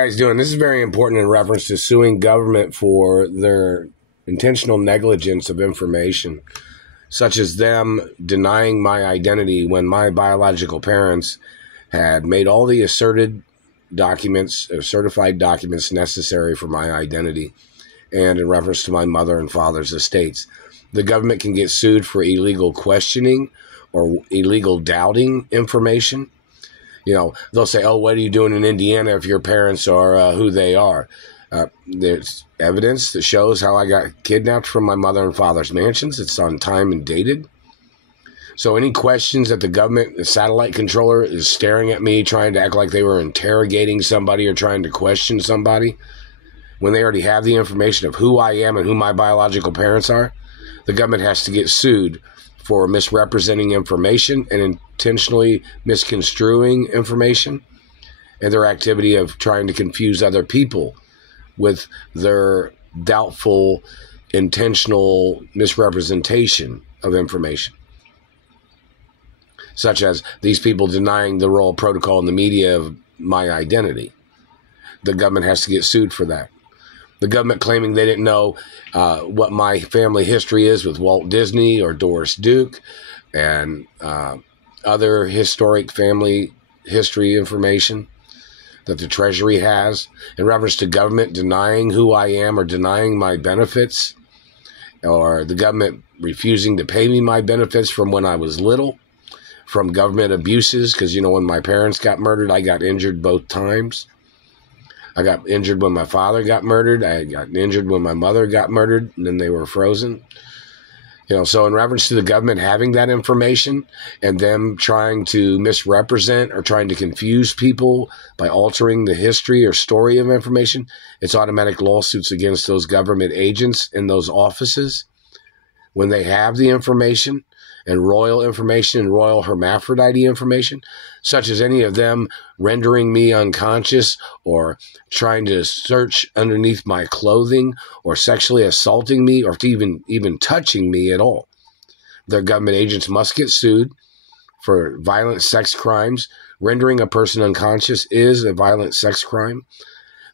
Guys doing? This is very important in reference to suing government for their intentional negligence of information, such as them denying my identity when my biological parents had made all the asserted documents, certified documents necessary for my identity, and in reference to my mother and father's estates. The government can get sued for illegal questioning or illegal doubting information. They'll say, oh, what are you doing in Indiana if your parents are who they are? There's evidence that shows how I got kidnapped from my mother and father's mansions. It's on time and dated. So any questions that the satellite controller is staring at me, trying to act like they were interrogating somebody or trying to question somebody, when they already have the information of who I am and who my biological parents are, the government has to get sued for misrepresenting information and intentionally misconstruing information, and their activity of trying to confuse other people with their doubtful, intentional misrepresentation of information, such as these people denying the royal protocol in the media of my identity. The government has to get sued for that. The government claiming they didn't know what my family history is with Walt Disney or Doris Duke and other historic family history information that the Treasury has in reference to government denying who I am or denying my benefits, or the government refusing to pay me my benefits from when I was little, from government abuses, because, when my parents got murdered, I got injured both times. I got injured when my father got murdered. I got injured when my mother got murdered, and then they were frozen. So in reference to the government having that information and them trying to misrepresent or trying to confuse people by altering the history or story of information, it's automatic lawsuits against those government agents in those offices when they have the information and royal information and royal hermaphrodite information, such as any of them rendering me unconscious or trying to search underneath my clothing or sexually assaulting me or even touching me at all. Their government agents must get sued for violent sex crimes. Rendering a person unconscious is a violent sex crime.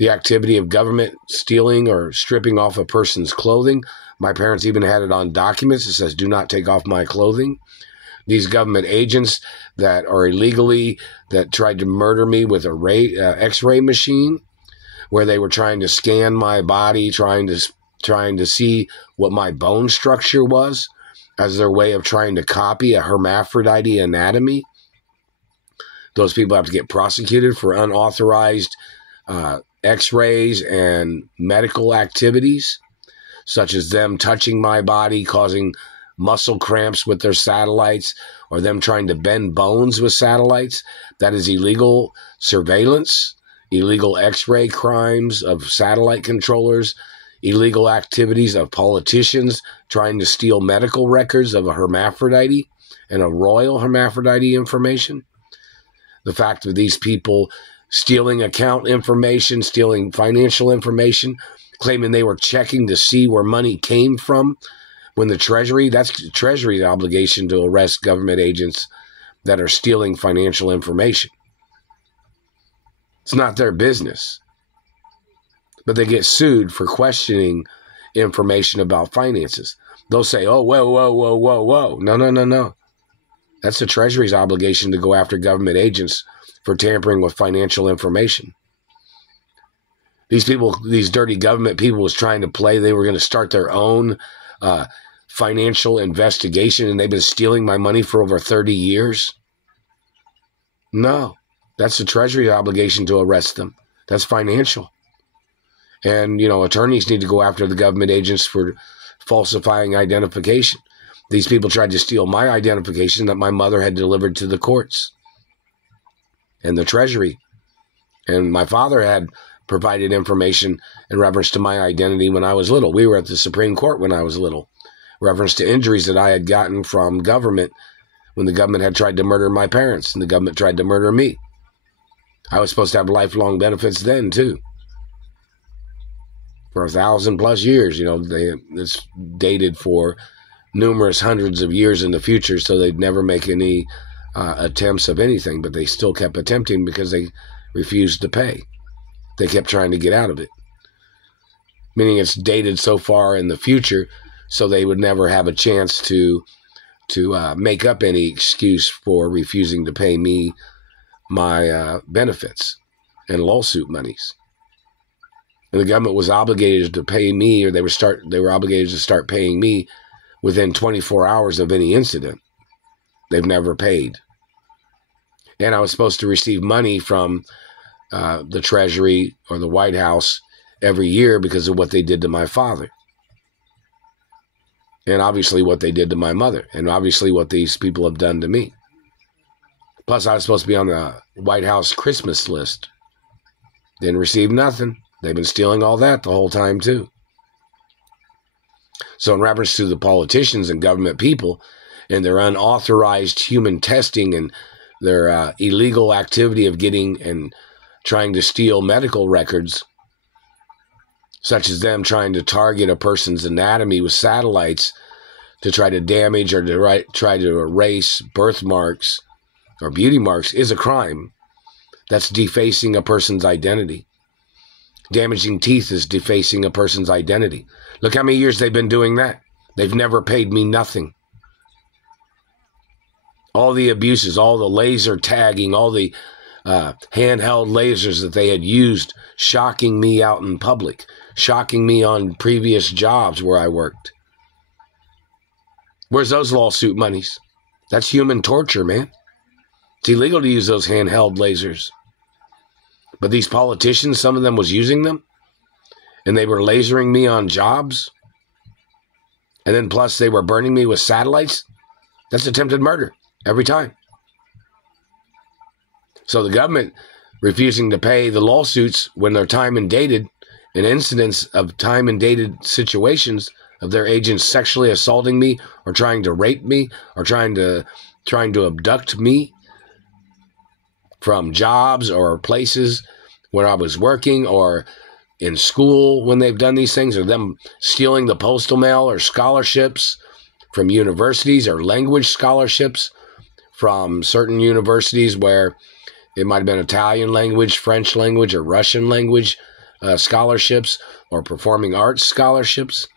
The activity of government stealing or stripping off a person's clothing. My parents even had it on documents. It says, do not take off my clothing. These government agents that are illegally, that tried to murder me with a X-ray machine, where they were trying to scan my body, trying to see what my bone structure was as their way of trying to copy a hermaphrodite anatomy. Those people have to get prosecuted for unauthorized X-rays and medical activities, such as them touching my body, causing muscle cramps with their satellites, or them trying to bend bones with satellites. That is illegal surveillance, illegal X-ray crimes of satellite controllers, illegal activities of politicians trying to steal medical records of a hermaphrodite and a royal hermaphrodite information. The fact of these people stealing account information, stealing financial information, claiming they were checking to see where money came from, when that's the Treasury's obligation to arrest government agents that are stealing financial information. It's not their business. But they get sued for questioning information about finances. They'll say, oh, whoa. No. That's the Treasury's obligation to go after government agents for tampering with financial information. These dirty government people was trying to play. They were going to start their own financial investigation, and they've been stealing my money for over 30 years. No, that's the Treasury obligation to arrest them. That's financial. And, attorneys need to go after the government agents for falsifying identification. These people tried to steal my identification that my mother had delivered to the courts and the Treasury. And my father had provided information in reference to my identity when I was little. We were at the Supreme Court when I was little, reference to injuries that I had gotten from government when the government had tried to murder my parents and the government tried to murder me. I was supposed to have lifelong benefits then, too. For 1,000+ years, it's dated for numerous hundreds of years in the future, so they'd never make any attempts of anything, but they still kept attempting because they refused to pay. they kept trying to get out of it. Meaning it's dated so far in the future, so they would never have a chance to make up any excuse for refusing to pay me my benefits and lawsuit monies. And the government was obligated to pay me, or they were obligated to start paying me within 24 hours of any incident. They've never paid. And I was supposed to receive money from the Treasury or the White House every year because of what they did to my father. And obviously what they did to my mother. And obviously what these people have done to me. Plus, I was supposed to be on the White House Christmas list. Didn't receive nothing. They've been stealing all that the whole time, too. So in reference to the politicians and government people and their unauthorized human testing and their illegal activity of getting and trying to steal medical records, such as them trying to target a person's anatomy with satellites to try to damage or to try to erase birthmarks or beauty marks, is a crime. That's defacing a person's identity. Damaging teeth is defacing a person's identity. Look how many years they've been doing that. They've never paid me nothing. All the abuses, all the laser tagging, all the handheld lasers that they had used, shocking me out in public, shocking me on previous jobs where I worked. Where's those lawsuit monies? That's human torture, man. It's illegal to use those handheld lasers. But these politicians, some of them was using them, and they were lasering me on jobs. And then plus they were burning me with satellites. That's attempted murder every time. So the government refusing to pay the lawsuits when they're time and dated, and incidents of time and dated situations of their agents sexually assaulting me or trying to rape me or trying to abduct me from jobs or places where I was working or in school when they've done these things, or them stealing the postal mail or scholarships from universities or language scholarships from certain universities where it might have been Italian language, French language, or Russian language scholarships, or performing arts scholarships,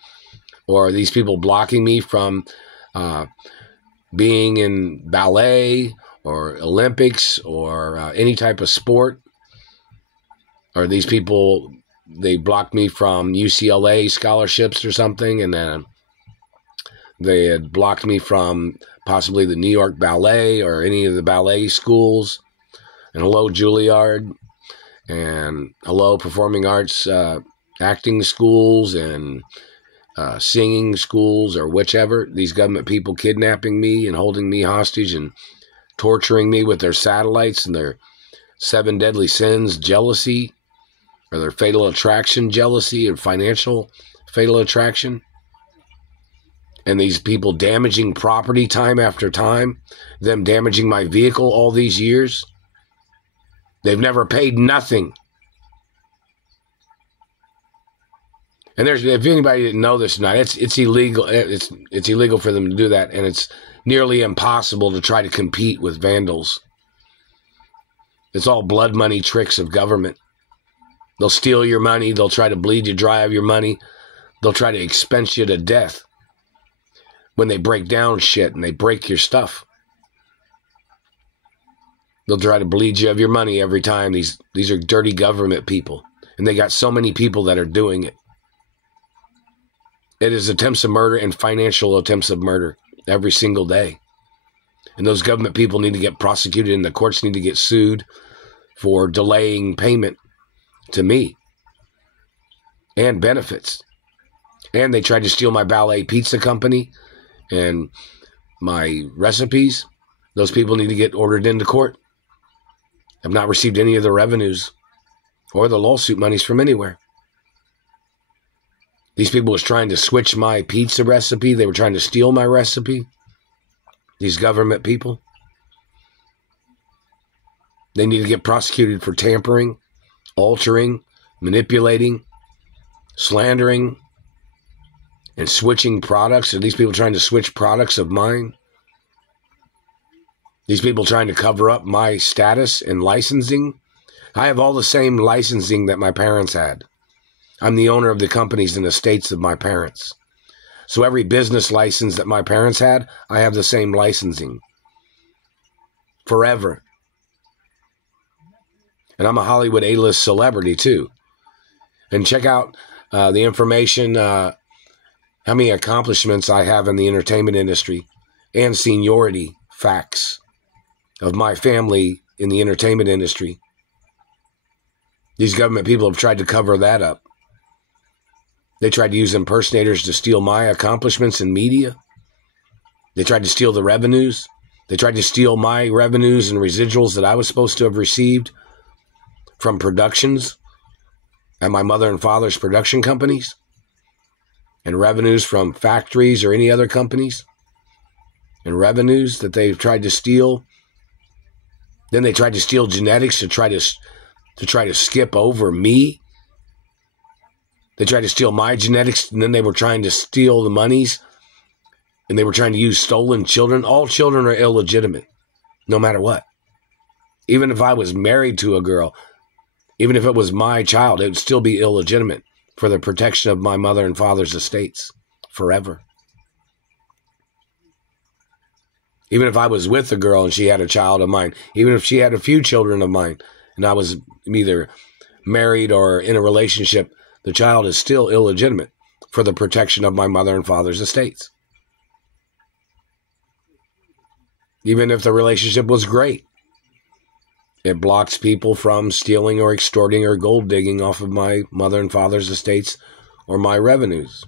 or these people blocking me from being in ballet or Olympics or any type of sport, or these people, they blocked me from UCLA scholarships or something, and then they had blocked me from possibly the New York Ballet or any of the ballet schools. And hello, Juilliard, and hello, performing arts acting schools and singing schools or whichever. These government people kidnapping me and holding me hostage and torturing me with their satellites and their 7 deadly sins, jealousy, or their fatal attraction, jealousy, and financial fatal attraction. And these people damaging property time after time, them damaging my vehicle all these years. They've never paid nothing. And if anybody didn't know this tonight, it's illegal. It's illegal for them to do that, and it's nearly impossible to try to compete with vandals. It's all blood money tricks of government. They'll steal your money. They'll try to bleed you dry of your money. They'll try to expense you to death when they break down shit and they break your stuff. They'll try to bleed you of your money every time. These are dirty government people. And they got so many people that are doing it. It is attempts of murder and financial attempts of murder every single day. And those government people need to get prosecuted, and the courts need to get sued for delaying payment to me and benefits. And they tried to steal my ballet pizza company and my recipes. Those people need to get ordered into court. I've not received any of the revenues or the lawsuit monies from anywhere. These people was trying to switch my pizza recipe. They were trying to steal my recipe. These government people. They need to get prosecuted for tampering, altering, manipulating, slandering, and switching products. Are these people trying to switch products of mine? These people trying to cover up my status and licensing I have all the same licensing that my parents had. I'm the owner of the companies and estates of my parents. So every business license that my parents had, I have the same licensing. Forever. And I'm a Hollywood A-list celebrity too. And check out the information, how many accomplishments I have in the entertainment industry and seniority facts of my family in the entertainment industry. These government people have tried to cover that up. They tried to use impersonators to steal my accomplishments in media. They tried to steal the revenues. They tried to steal my revenues and residuals that I was supposed to have received from productions at my mother and father's production companies, and revenues from factories or any other companies, and revenues that they've tried to steal. Then they tried to steal genetics to try to skip over me. They tried to steal my genetics, and then they were trying to steal the monies, and they were trying to use stolen children. All children are illegitimate, no matter what. Even if I was married to a girl, even if it was my child, it would still be illegitimate for the protection of my mother and father's estates forever. Even if I was with a girl and she had a child of mine, even if she had a few children of mine, and I was either married or in a relationship, the child is still illegitimate for the protection of my mother and father's estates. Even if the relationship was great, it blocks people from stealing or extorting or gold digging off of my mother and father's estates or my revenues.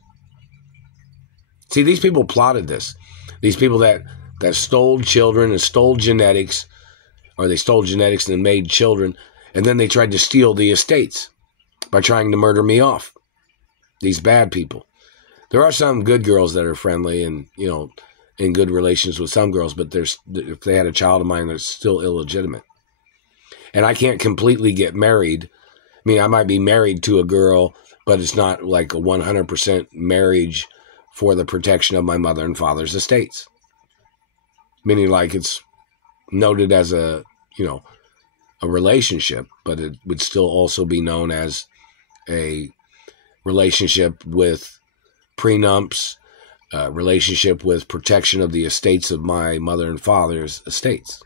See, these people plotted this. These people that stole children and stole genetics, or they stole genetics and made children, and then they tried to steal the estates by trying to murder me off. These bad people. There are some good girls that are friendly and, in good relations with some girls, but if they had a child of mine, they're still illegitimate. And I can't completely get married. I mean, I might be married to a girl, but it's not like a 100% marriage for the protection of my mother and father's estates. Meaning like it's noted as a relationship, but it would still also be known as a relationship with prenups, relationship with protection of the estates of my mother and father's estates.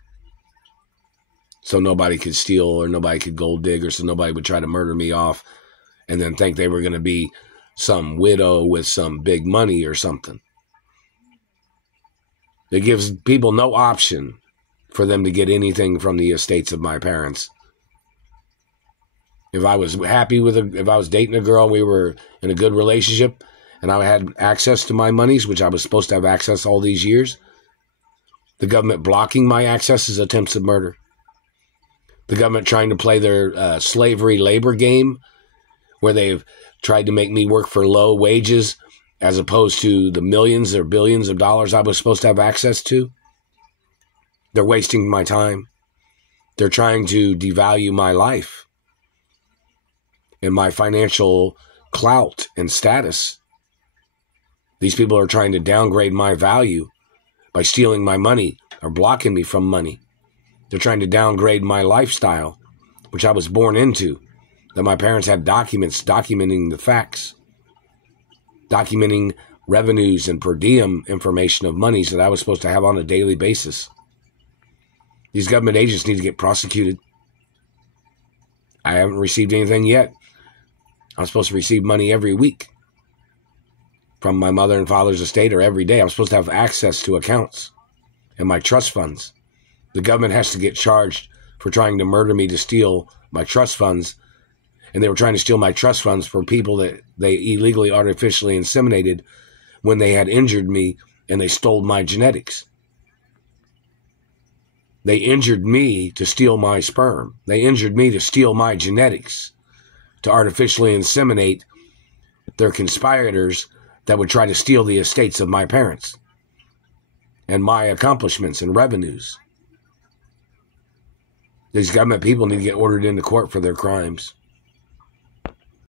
So nobody could steal or nobody could gold dig, or so nobody would try to murder me off and then think they were going to be some widow with some big money or something. It gives people no option for them to get anything from the estates of my parents. If I was if I was dating a girl, we were in a good relationship, and I had access to my monies, which I was supposed to have access all these years, the government blocking my access is attempts of murder. The government trying to play their slavery labor game, where they've tried to make me work for low wages as opposed to the millions or billions of dollars I was supposed to have access to. They're wasting my time. They're trying to devalue my life and my financial clout and status. These people are trying to downgrade my value by stealing my money or blocking me from money. They're trying to downgrade my lifestyle, which I was born into, that my parents had documents documenting the facts, documenting revenues and per diem information of monies that I was supposed to have on a daily basis. These government agents need to get prosecuted. I haven't received anything yet. I'm supposed to receive money every week from my mother and father's estate, or every day. I'm supposed to have access to accounts and my trust funds. The government has to get charged for trying to murder me to steal my trust funds. And they were trying to steal my trust funds for people that they illegally artificially inseminated when they had injured me, and they stole my genetics. They injured me to steal my sperm. They injured me to steal my genetics, to artificially inseminate their conspirators that would try to steal the estates of my parents and my accomplishments and revenues. These government people need to get ordered into court for their crimes.